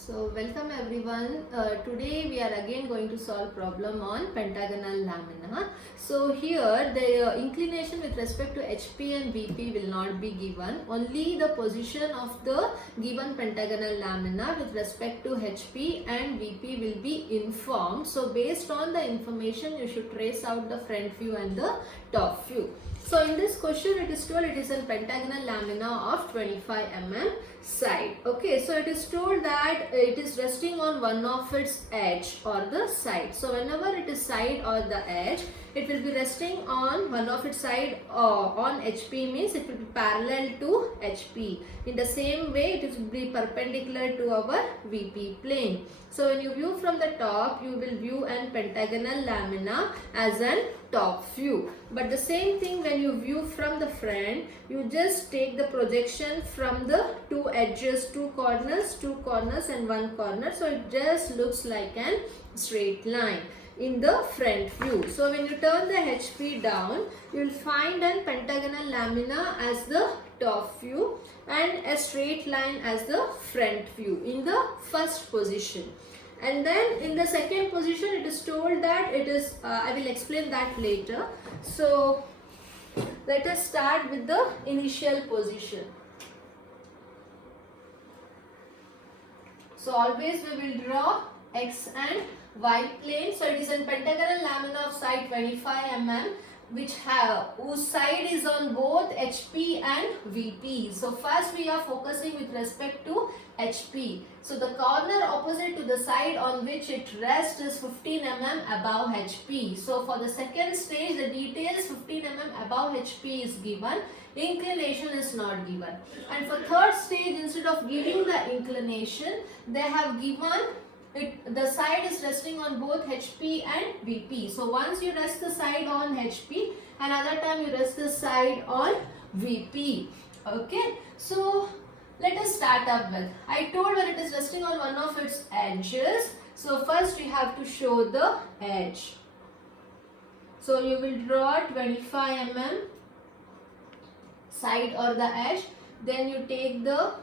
So welcome everyone. Today we are again going to solve problem on pentagonal lamina. So here the inclination with respect to HP and VP will not be given. Only the position of the given pentagonal lamina with respect to HP and VP will be informed. So based on the information you should trace out the front view and the top view. So in this question it is told it is a pentagonal lamina of 25 mm side. Okay, so it is told that it is resting on one of its edge or the side. So whenever it is side or the edge, it will be resting on one of its side on HP means it will be parallel to HP. In the same way it will be perpendicular to our VP plane. So when you view from the top, you will view an pentagonal lamina as an top view. But the same thing when you view from the front, you just take the projection from the two edges, two corners and one corner. So it just looks like an straight line in the front view. So when you turn the HP down, you will find an pentagonal lamina as the top view and a straight line as the front view in the first position. And then in the second position it is told that it is, I will explain that later. So let us start with the initial position. So always we will draw X and Y plane. So it is a pentagonal lamina of side 25 mm whose side is on both HP and VP. So first we are focusing with respect to HP. So the corner opposite to the side on which it rests is 15 mm above HP. So for the second stage the details 15 mm above HP is given. Inclination is not given. And for third stage, instead of giving the inclination, they have given the side is resting on both HP and VP. So once you rest the side on HP, another time you rest the side on VP. Okay, so let us start up with, I told when it is resting on one of its edges. So first you have to show the edge. So you will draw 25 mm side or the edge. Then you take the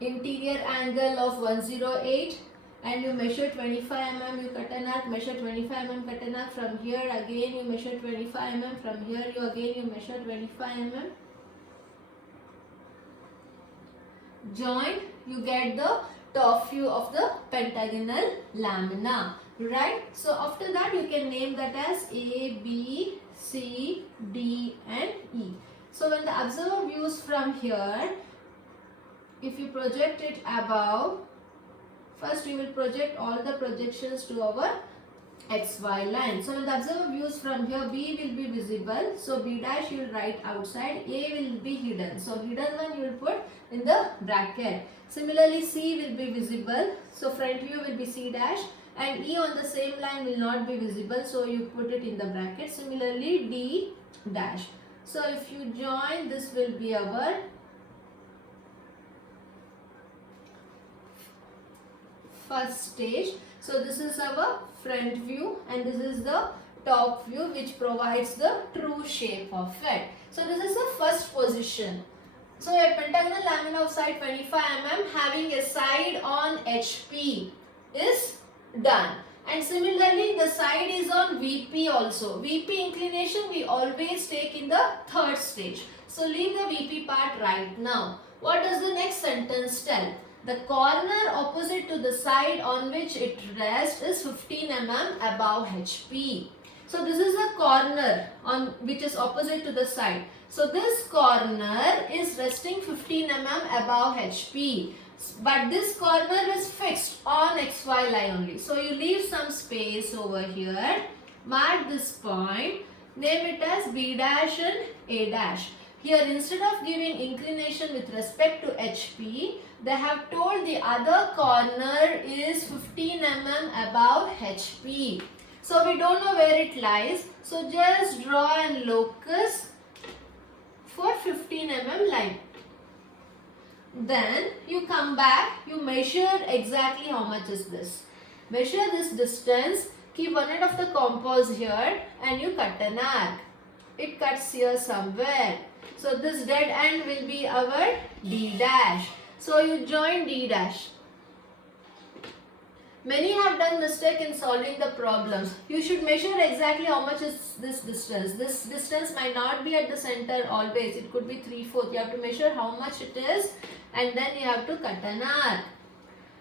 interior angle of 108 and you measure 25 mm, you cut an arc, measure 25 mm, cut an arc. From here again you measure 25 mm, from here you measure 25 mm. Join, you get the top view of the pentagonal lamina, right? So after that you can name that as A, B, C, D and E. So when the observer views from here, if you project it above, first we will project all the projections to our XY line. So when the observer views from here, B will be visible. So B dash you will write outside, A will be hidden. So hidden one you will put in the bracket. Similarly C will be visible. So front view will be C dash and E on the same line will not be visible. So you put it in the bracket. Similarly D dash. So if you join, this will be our first stage. So this is our front view and this is the top view which provides the true shape of it. So this is the first position. So a pentagonal lamina of side 25 mm having a side on HP is done. And similarly the side is on VP also. VP inclination we always take in the third stage. So leave the VP part right now. What does the next sentence tell? The corner opposite to the side on which it rests is 15 mm above HP. So this is the corner on which is opposite to the side. So this corner is resting 15 mm above HP. But this corner is fixed on XY line only. So you leave some space over here. Mark this point. Name it as B dash and A dash. Here instead of giving inclination with respect to HP, they have told the other corner is 15 mm above HP. So we don't know where it lies. So just draw a locus for 15 mm line. Then you come back, you measure exactly how much is this. Measure this distance, keep one end of the compass here and you cut an arc. It cuts here somewhere. So this dead end will be our D dash. So you join D dash. Many have done mistake in solving the problems. You should measure exactly how much is this distance. This distance might not be at the center always. It could be 3/4. You have to measure how much it is and then you have to cut an arc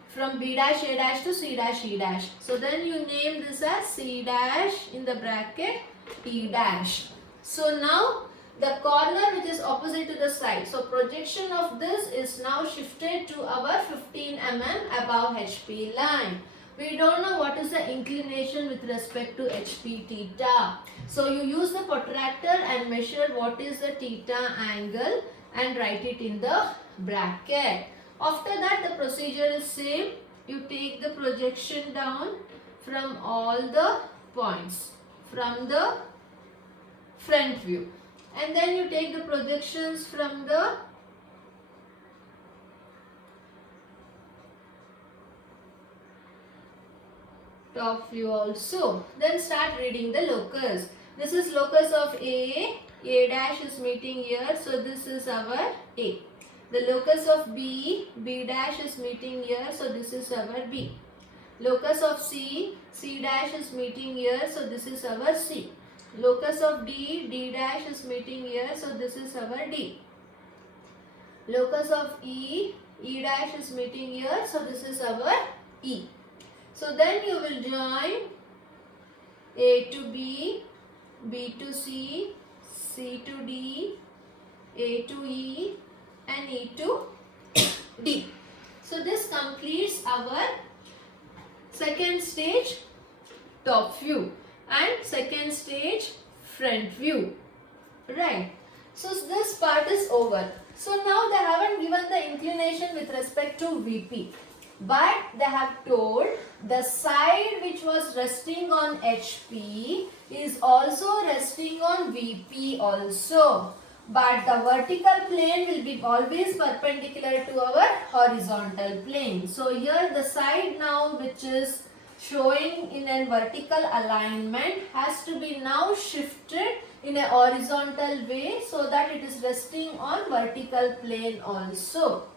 from B dash A dash to C dash E dash. So then you name this as C dash in the bracket E dash. So now the corner which is opposite to the side. So projection of this is now shifted to our 15 mm above HP line. We don't know what is the inclination with respect to HP theta. So you use the protractor and measure what is the theta angle and write it in the bracket. After that the procedure is same. You take the projection down from all the points from the front view. And then you take the projections from the top view also. Then start reading the locus. This is locus of A. A dash is meeting here. So this is our A. The locus of B. B dash is meeting here. So this is our B. Locus of C. C dash is meeting here. So this is our C. Locus of D. D dash is meeting here. So this is our D. Locus of E. E dash is meeting here. So this is our E. So then you will join A to B, B to C, C to D, A to E and E to D. So this completes our second stage top view and second stage front view. Right. So this part is over. So now they haven't given the inclination with respect to VP. But they have told the side which was resting on HP is also resting on VP also. But the vertical plane will be always perpendicular to our horizontal plane. So here the side now which is showing in a vertical alignment has to be now shifted in a horizontal way so that it is resting on vertical plane also.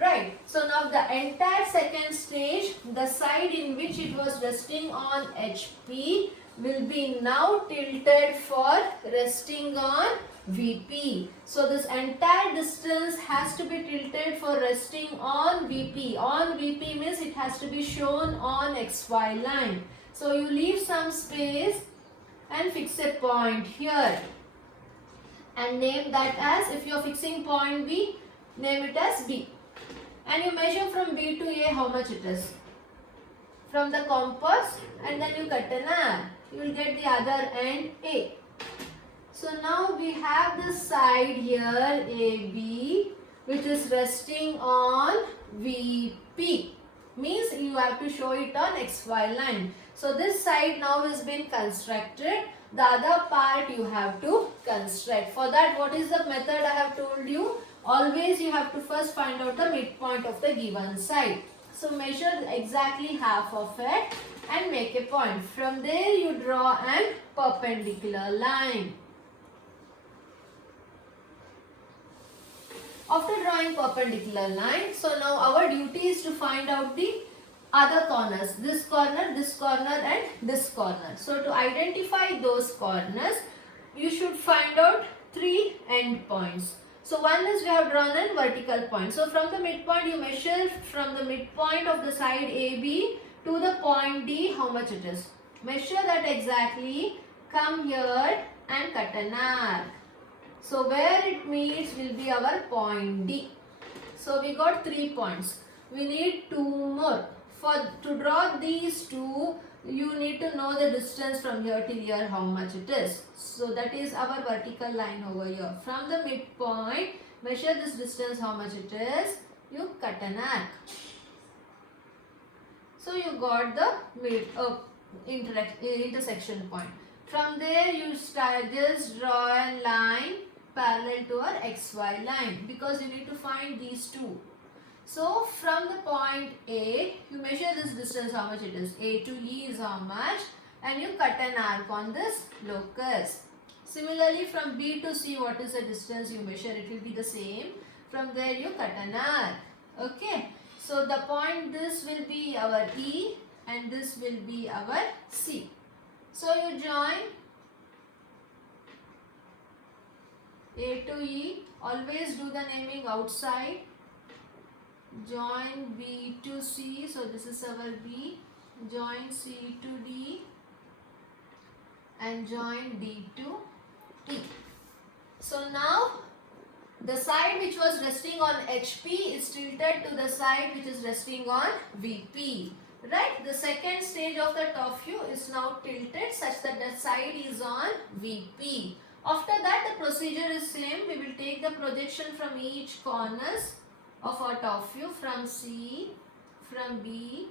Right. So now the entire second stage, the side in which it was resting on HP will be now tilted for resting on VP. So this entire distance has to be tilted for resting on VP. On VP means it has to be shown on XY line. So you leave some space and fix a point here. And name that as, if you are fixing point B, name it as B. And you measure from B to A how much it is from the compass and then you cut an arc. You will get the other end A. So now we have this side here AB which is resting on VP. Means you have to show it on XY line. So this side now has been constructed. The other part you have to construct. For that, what is the method I have told you? Always you have to first find out the midpoint of the given side. So measure exactly half of it and make a point. From there you draw an perpendicular line. After drawing perpendicular line, so now our duty is to find out the other corners. This corner and this corner. So to identify those corners, you should find out 3 end points. So one is we have drawn a vertical point. So from the midpoint you measure from the midpoint of the side AB to the point D how much it is. Measure that exactly, come here and cut an arc. So where it meets will be our point D. So we got 3 points. We need 2 more. To draw these 2, you need to know the distance from here till here how much it is. So that is our vertical line over here. From the midpoint, measure this distance how much it is. You cut an arc. So you got the intersection point. From there you just draw a line parallel to our XY line because you need to find these 2. So from the point A, you measure this distance how much it is. A to E is how much and you cut an arc on this locus. Similarly from B to C, what is the distance you measure? It will be the same. From there you cut an arc. Okay, so the point, this will be our E and this will be our C. So you join A to E, always do the naming outside. Join B to C, so this is our B. Join C to D and join D to E. So now the side which was resting on HP is tilted to the side which is resting on VP. Right? The second stage of the top view is now tilted such that the side is on VP. After that the procedure is same. We will take the projection from each corners of our top view, from C, from B,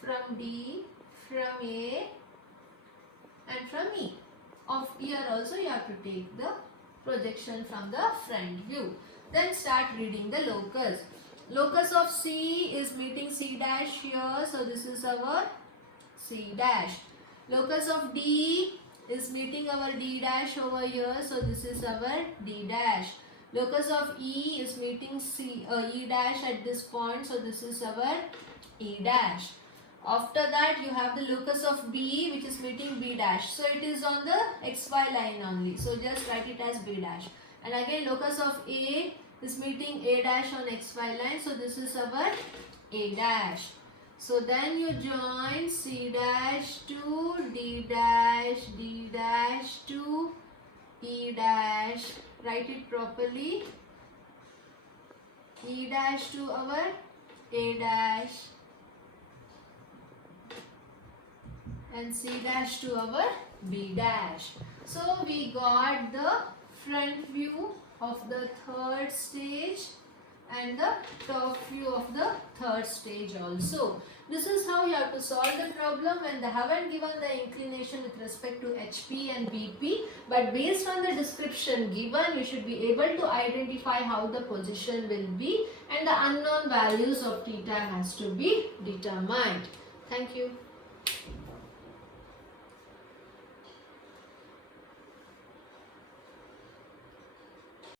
from D, from A and from E. Of here also you have to take the projection from the front view. Then start reading the locus. Locus of C is meeting C dash here, so this is our C dash. Locus of D is meeting our D dash over here, so this is our D dash. Locus of E is meeting E dash at this point, so this is our E dash. After that you have the locus of B which is meeting B dash, so it is on the XY line only, so just write it as B dash. And again locus of A is meeting A dash on XY line, so this is our A dash. So then you join C dash to D dash, D dash to E dash, write it properly, E dash to our A dash and C dash to our B dash. So we got the front view of the third stage and the top view of the third stage also. This is how you have to solve the problem when they haven't given the inclination with respect to HP and BP, but based on the description given you should be able to identify how the position will be and the unknown values of theta has to be determined. Thank you.